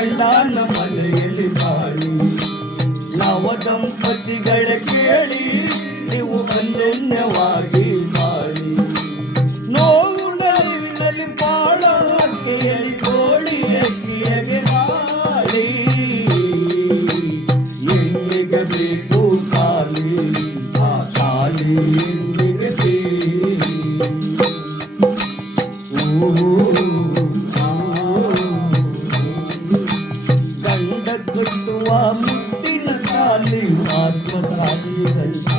ಗಂಡನ ಮನೆಯಲ್ಲಿ ಬಾಳಿ ನವ ದಂಪತಿಗಳ ಕೇಳಿ ನೀವು ಅನ್ಯೋನ್ಯವಾಗಿ ಬಾಳಿ ನೋವು ನಲಿವಿನಲ್ಲಿ ಬಾಳ ಅಕ್ಕೆಯಲ್ಲಿ ಕೋಳಿ ಅಕ್ಕಿಯಗೆ ಬಾಳಿ ಎಣ್ಣಿಗೆ ಬೇಕು ತಾಲಿ ಆ ತಾಲಿ ಎಣ್ಣಿಗೆ ಗಂಡ ಕಟ್ಟುವ ಮುತ್ತಿನ ತಾಲಿ ಆತ್ಮತಾಲಿಗಂತ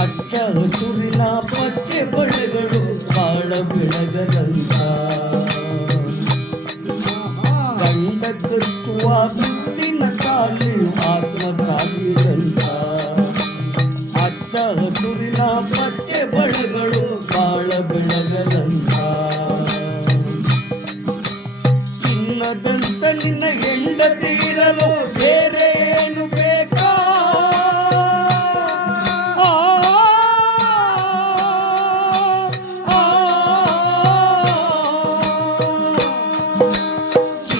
ಅಚ್ಚ ಹಸುರಿನ ಪಚ್ಚೆ ಬಳೆಗಳು ಬಾಳ ಬೆಳಗದಂತ ಗಂಡ ಕಟ್ಟುವ ಮುತ್ತಿನ ತಾಲಿ ಆತ್ಮತಾಲಿಗಂತ ಅಚ್ಚ ಹಸುರಿನ ಪಚ್ಚೆ ಬಳೆಗಳು ಬಾಳ ಬೆಳಗದಂತ ಚಿನ್ನದಂತ ನಿನ್ನ ಹೆಂಡತಿರಲು ಬೇರೆ ಏನು ಬೇಕಾ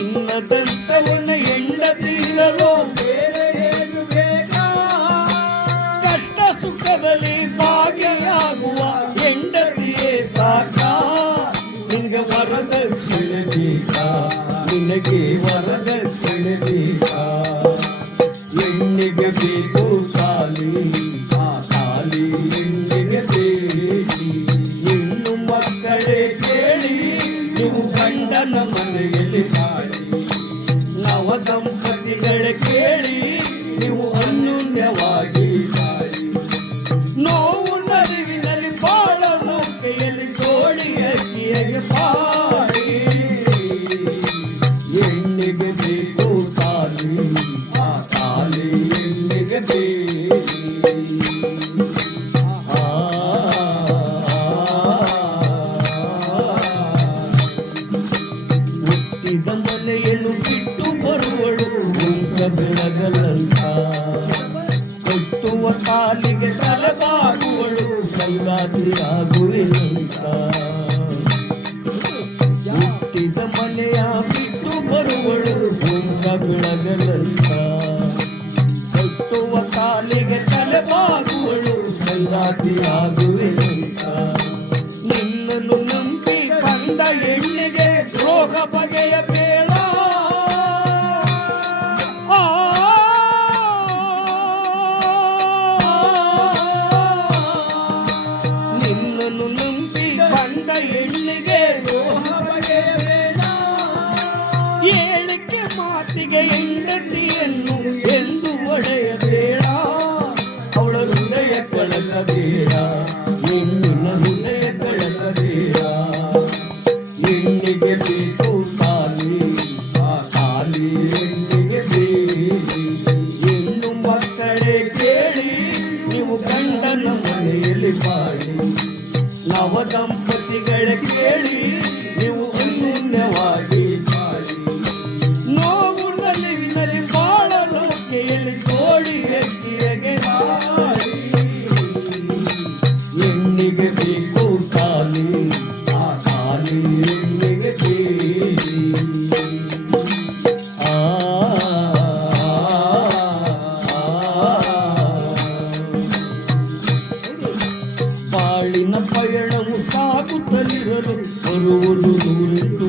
ಚಿನ್ನದಂತವನ್ನ ಹೆಂಡತಿರಲು ಬೇರೆ ಏನು ಬೇಕಾ ಕಷ್ಟ ಸುಖದಲ್ಲಿ ಭಾಗಿಯಾಗುವ ಹೆಂಡತಿಯೇ ಸಾಕಾ ನಿನಗೆ ವರದಕ್ಷಿಣೆ ಬೇಕಾ ನಿನಗೆ ವರದಕ್ಷಿಣೆ ಬೇಕಾ ಹೆಣ್ಣಿಗೆ ಬೇಕು ತಾಲಿ ಆ ತಾಲಿ ಹೆಣ್ಣಿಗೆ ಬೇಕಿ ಹೆಣ್ಣು ಮಕ್ಕಳೇ ಕೇಳಿ ನೀವು ಗಂಡನ ಮನೆಯಲ್ಲಿ ಬಾಳಿ ನವ ದಂಪತಿಗಳ ಕೇಳಿ ನೀವು ಅನ್ಯೋನ್ಯವಾಗಿ ಬಾಳಿ ನೋವು ನಲಿವಿನಲ್ಲಿ ಬಾಳ ನೌಕೆಯಲ್ಲಿ ಕೋಳಿ ಅಕ್ಕಿಯಗೆ ಬಾಳಿ ಹೆಣ್ಣಿಗೆ ಬೇಕು ತಾಲಿ ಆ ತಾಲಿ ಹೆಣ್ಣಿಗೆ ಬೇಕಿ ಹುಟ್ಟಿದ ಮನೆಯನ್ನು ಬಿಟ್ಟು ಬರುವಳು ಮುಖ ಬೆಳಗಲಂತ ಕಟ್ಟುವ ತಾಲಿಗೆ ತಲೆಬಾಗುವಳು ಕೈಗಾದಿಯಾಗುವೆನಂತ ಹುಟ್ಟಿದ ಮನೆಯ ಬಿಟ್ಟು ಬರುವಳು ಮುಖ ಬೆಳಗಲಂತ ಕಟ್ಟುವ ತಾಲಿಗೆ ತಲೆಬಾಗುವಳು ಕೈಗಾದಿಯಾಗುವೆನಂತ ನಿನ್ನನ್ನು ನಂಬಿ ಬಂದ ಹೆಣ್ಣಿಗೆ ರೋಗ ಬಗೆಯ ಬೇಡ ನಿನ್ನನ್ನು ನಂಬಿ ಬಂದ ಹೆಣ್ಣಿಗೆ ರೋಗ ಬಗೆಯ ಬೇಡ ಹೇಳಿಕೆ ಮಾತಿಗೆ ಹೆಂಡತಿಯನ್ನು ಎಂದು ಒಡೆಯಬೇಡ ಅವಳ ಹೃದಯ ಕಳಕಬೇಡ ಹೆಣ್ಣಿನ ಹೃದಯ ಕಳಕಬೇಡ ಹೆಣ್ಣಿಗೆ ಬೇಕು ತಾಲಿ ಆ ತಾಲಿ ಹೆಣ್ಣಿಗೆ ಬೇಕಿ ಹೆಣ್ಣು ಮಕ್ಕಳೇ ಕೇಳಿ ನೀವು ಗಂಡನ ಮನೆಯಲ್ಲಿ ಬಾಳಿ ನವ ದಂಪತಿಗಳ ಕೇಳಿ ನೀವು ಅನ್ಯೋನ್ಯವಾಗಿ ಬಾಳಿ ನೋವು ನಲಿವಿನಲ್ಲಿ ಬಾಳ ನೌಕೆಯಲ್ಲಿ ಕೋಳಿ ಅಕ್ಕಿಯಗೆ ಬಾಳಿ ಹೆಣ್ಣಿಗೆ ಬೇಕು ತಾಲಿ ಆ ತಾಲಿ ಹೆಣ್ಣಿಗೆ ಬೇಕಿ ಬಾಳಿನ ಪಯಣವು ಸಾಗುತ್ತಲಿರಲು ಬರುವುದು ನೂರೆಂಟು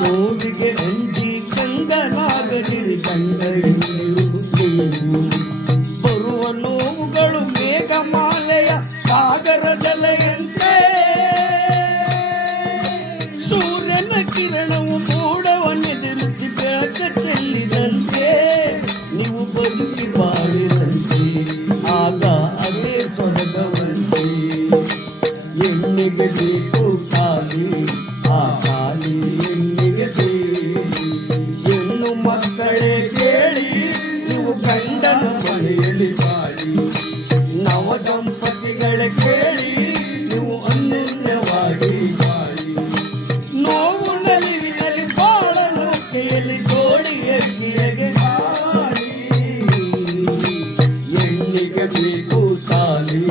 ನೋವಿಗೆ ಅಂಜಿ ಕಂಗಲಾಗದಿರಿ ಕಂಡ ಬರುವ ನೋವುಗಳು ಮೇಘಮಾಲೆಯ ಸಾಗರ ಜಲೆಯಂತೆ ಸೂರ್ಯನ ಕಿರಣವು ಮೂಡವನ್ನೆದುರಿಸಿ ಬೆಳಕ ಚೆಲ್ಲಿದಂತೆ ನೀವು ಬದುಕಿ ಬಾಳಿದಂತೆ ಆಗ ಅದೇ ಸ್ವರ್ಗವಂತೆ ಹೆಣ್ಣಿಗೆ ಬೇಕು ತಾಲಿ ಆ ತಾಲಿ ಹೆಣ್ಣಿಗೆ ಬೇಕಿ ಹೆಣ್ಣು ಮಕ್ಕಳೇ ಕೇಳಿ ನೀವು ಗಂಡನ ಮನೆಯಲ್ಲಿ ಬಾಳಿ ನವ ದಂಪತಿಗಳ ಕೇಳಿ ನೀವು ಅನ್ಯೋನ್ಯವಾಗಿ ಬಾಳಿ ನೋವು ನಲಿವಿನಲ್ಲಿ ಬಾಳ ನೌಕೆಯಲ್ಲಿ ಕೋಳಿ ಅಕ್ಕಿಯಗೆ ಬಾಳಿ ಹೆಣ್ಣಿಗೆ ಬೇಕು ತಾಲಿ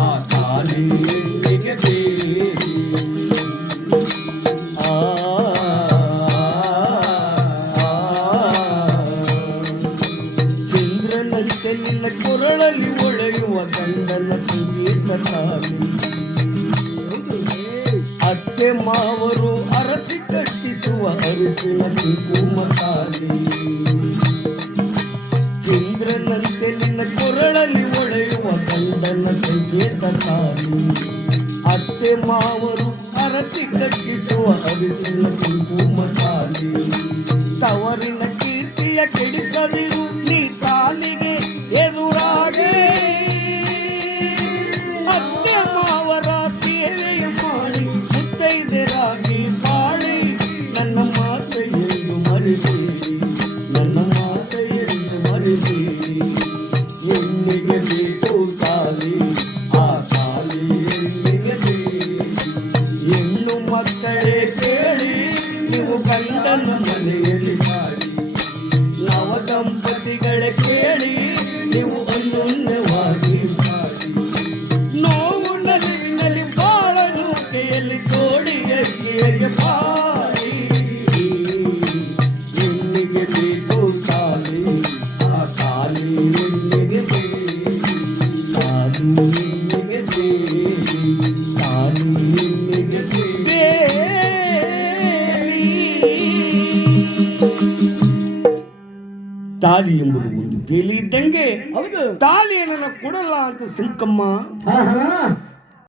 ಆ ತಾಲಿ ತಾಲಿ. ಅತ್ತೆ ಮಾವರು ಅರಸಿ ಕಟ್ಟಿಸುವ ಅರಿಶಿನ ಕುಂಕುಮ ತಾಲಿ. ಚಂದ್ರನಂತೆ ನಿನ್ನ ಕೊರಳಲ್ಲಿ ಒಳೆಯುವ ಗಂಡನ ಸಂಕೇತ ತಾಲಿ. ಅತ್ತೆ ಮಾವರು ಅರಸಿ ಕಟ್ಟಿಸುವ ಅರಿಶಿನ ಕುಂಕುಮ ತಾಲಿ. ತವರಿನ ಕೀರ್ತಿಯ ಕೆಡಿಸದಿರು ನೀ ತಾಲಿಗೆ ಎದುರಾಗಿ. ಅತ್ತೆ ಮಾವರ ಸೇವೆಯ ಮಾಡಿ ಮುತ್ತೈದೆರಾಗಿ ಬಾಳಿ. ನನ್ನ ಮಾತೆಯನ್ನು ಮರೆಬೇಡಿ, ನನ್ನ ಮಾತೆಯನ್ನು ಮರೆಬೇಡಿ. ಹೆಣ್ಣಿಗೆ ಬೇಕು ತಾಲಿ, ಆ ತಾಲಿ ಹೆಣ್ಣಿಗೆ ಬೇಕು. ಹೆಣ್ಣು ಮಕ್ಕಳೇ ಕೇಳಿ, ನೀವು ಗಂಡನ ಮನೆಯಲ್ಲಿ ಮಾಡಿ. ನವ ದಂಪತಿಗಳೇ ಕೇಳಿ, ನೀವು ಅನ್ಯೋನ್ಯವಾಗಿ ಮಾಡಿ. ನೋವು ನಲಿವಿನಲ್ಲಿ ಬಾಳಲು ಕೈಯಲ್ಲಿ ಜೋಡಿಗೆ ಬಾರಿ. ಹೆಣ್ಣಿಗೆ ಬೇಕು ತಾಲಿ, ಆ ತಾಲಿ ಹೆಣ್ಣಿಗೆ ಬೇಕು. ತಾಲಿ ಹೆಣ್ಣಿಗೆ ಬೇಕು, ತಾಲಿ ಹೆಣ್ಣಿಗೆ ಬೇಕು. ತಾಲಿ ಎಂಬುದು ಒಂದು ಬೇಲಿ ಇದ್ದಂಗೆ. ಹೌದು. ತಾಲಿಯನ್ನು ಕೊಡಲ್ಲ ಅಂತ ಸಿಂಕಮ್ಮ